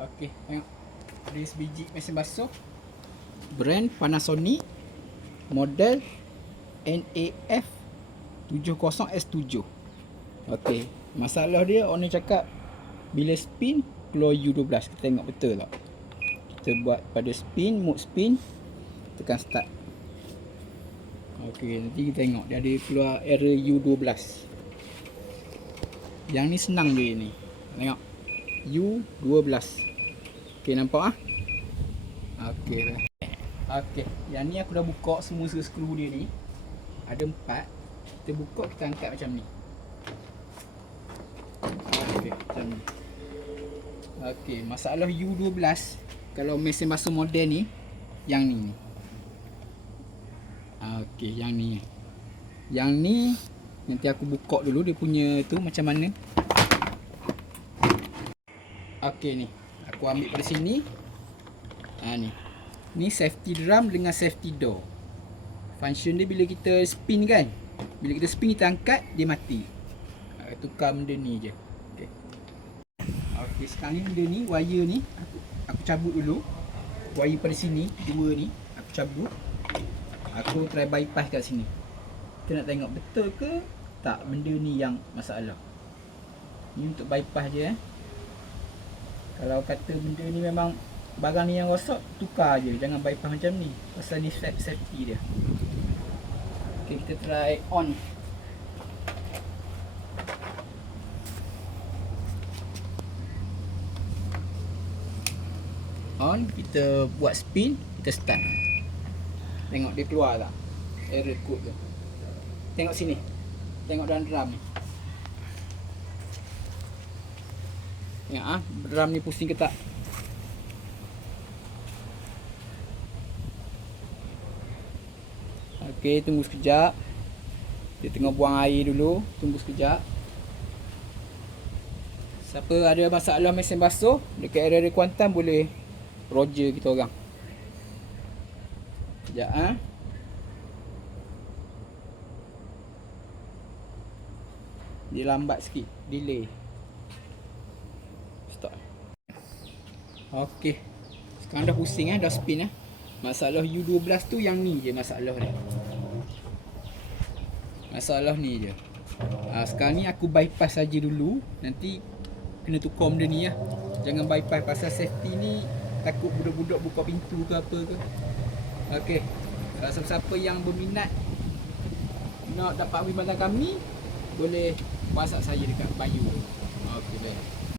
Okey, tengok. Ada sebiji mesin basuh. Brand Panasonic. Model NAF 70S7. Okey, masalah dia owner cakap bila spin keluar U12. Kita tengok betul tak. Kita buat pada spin, mode spin, tekan start. Okey, nanti kita tengok dia ada keluar error U12. Yang ni senang je ni. Tengok. U12. Okey, nampak ah? Okey. Okey, yang ni aku dah buka semua skru dia ni. Ada 4. Kita buka, kita angkat macam ni. Okey, macam ni. Okey, masalah U12 kalau mesin basuh model ni yang ni. Okey, yang ni. Yang ni nanti aku buka dulu dia punya tu macam mana. Okey ni. Aku ambil pada sini. Ni. Ni safety drum dengan safety door. Function dia bila kita spin kan. Bila kita spin kita angkat dia mati. Tukar benda ni je. Okey. Okey, sekarang ni benda ni wire ni aku cabut dulu. Wire pada sini dua ni aku cabut. Aku try bypass kat sini. Kita nak tengok betul ke tak benda ni yang masalah. Ni untuk bypass je. Kalau kata benda ni memang barang ni yang rosak, tukar je. Jangan bypass macam ni. Pasal ni safety dia. Okay, kita try on. On, kita buat spin, kita start. Tengok dia keluar tak error code tu. Tengok sini. Tengok dalam drum ni. Tengok drum ni pusing ke tak. Okey, tunggu sekejap. Dia tengah buang air dulu. Tunggu sekejap. Siapa ada masalah mesin basuh dekat area Kuantan boleh Roger kita orang. Sekejap Dia lambat sikit, delay. Stop. Okey. Sekarang dah pusing dah spin Masalah U12 tu yang ni je masalah dia. Masalah ni je. Sekarang ni aku bypass saja dulu. Nanti kena tukar benda ni Jangan bypass pasal safety ni. Takut budak-budak buka pintu ke apa ke. Okey. Kalau siapa-siapa yang berminat nak dapat perkhidmatan kami, boleh WhatsApp saya dekat bio. Okey, baik.